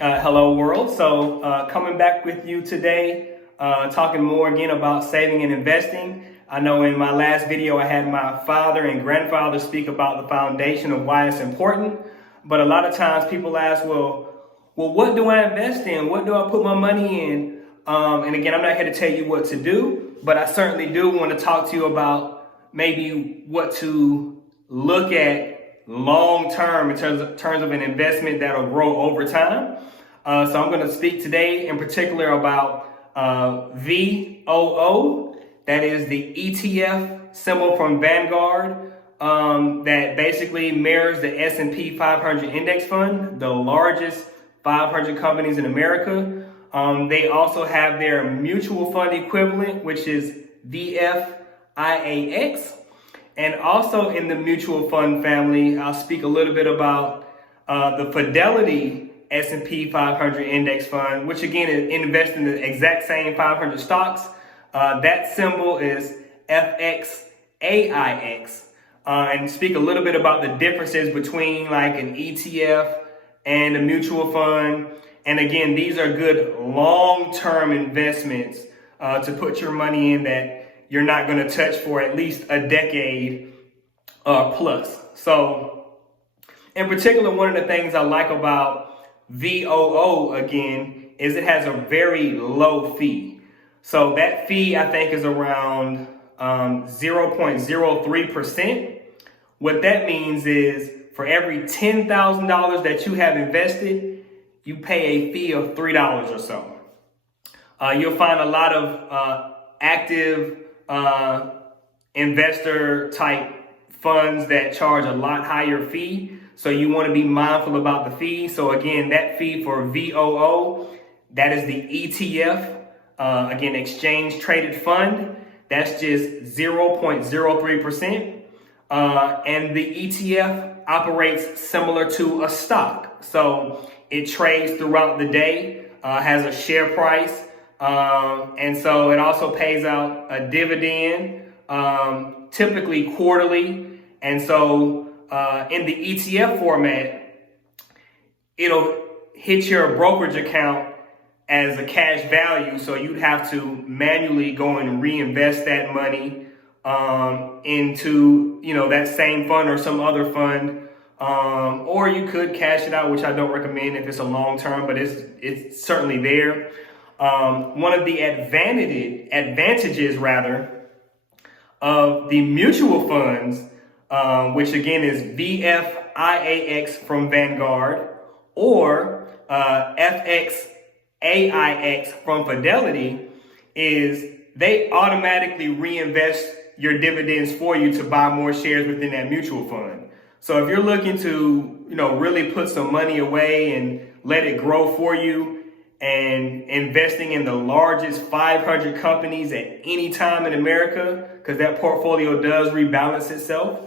Hello world. Coming back with you today, talking more again about saving and investing. I know in my last video I had my father and grandfather speak about the foundation of why it's important, but a lot of times people ask, well, what do I invest in? What do I put my money in? And again, I'm not here to tell you what to do, but I certainly do want to talk to you about maybe what to look at long term in terms of an investment that'll grow over time. So I'm going to speak today in particular about VOO, that is the ETF symbol from Vanguard, that basically mirrors the S&P 500 index fund, the largest 500 companies in America. They also have their mutual fund equivalent, which is VFIAX. And also in the mutual fund family, I'll speak a little bit about the Fidelity SP 500 index fund, which again invests in the exact same 500 stocks. That symbol is FXAIX. And speak a little bit about the differences between like an ETF and a mutual fund. And again, these are good long-term investments to put your money in that you're not going to touch for at least a decade plus. So in particular, one of the things I like about VOO again is it has a very low fee. So that fee I think is around 0.03%. What that means is for every $10,000 that you have invested, you pay a fee of $3 or so. You'll find a lot of active investor type funds that charge a lot higher fee. So you want to be mindful about the fee. So again, that fee for VOO, that is the ETF, again, exchange traded fund. That's just 0.03%. And the ETF operates similar to a stock. So it trades throughout the day, has a share price. And so it also pays out a dividend, typically quarterly. And so in the ETF format, it'll hit your brokerage account as a cash value. So you'd have to manually go and reinvest that money into, that same fund or some other fund. Or you could cash it out, which I don't recommend if it's a long term, but it's certainly there. One of the advantages of the mutual funds, which again is VFIAX from Vanguard or FXAIX from Fidelity, is they automatically reinvest your dividends for you to buy more shares within that mutual fund. So if you're looking to, really put some money away and let it grow for you, and investing in the largest 500 companies at any time in America, because that portfolio does rebalance itself.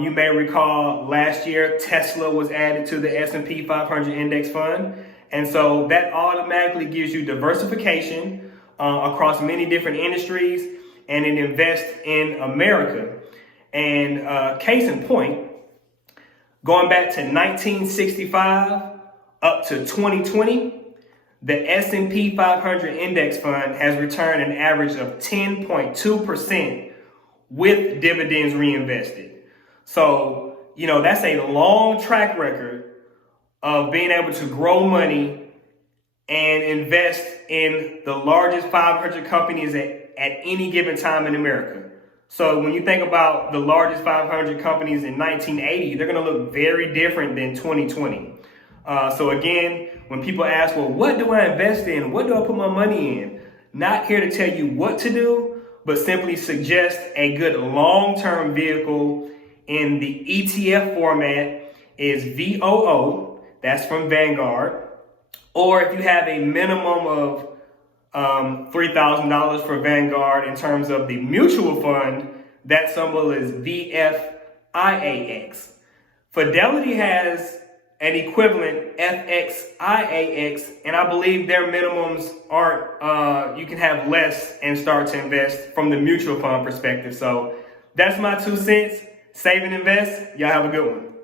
You may recall last year, Tesla was added to the S&P 500 index fund. And so that automatically gives you diversification across many different industries, and it invests in America. And case in point, going back to 1965 up to 2020, the S&P 500 index fund has returned an average of 10.2% with dividends reinvested. So, that's a long track record of being able to grow money and invest in the largest 500 companies at any given time in America. So when you think about the largest 500 companies in 1980, they're going to look very different than 2020. So again, when people ask, well, what do I invest in? What do I put my money in? Not here to tell you what to do, but simply suggest a good long-term vehicle in the ETF format is VOO. That's from Vanguard. Or if you have a minimum of $3,000 for Vanguard in terms of the mutual fund, that symbol is VFIAX. Fidelity has an equivalent FXIAX, and I believe their minimums aren't, you can have less and start to invest from the mutual fund perspective. So that's my 2 cents. Save and invest. Y'all have a good one.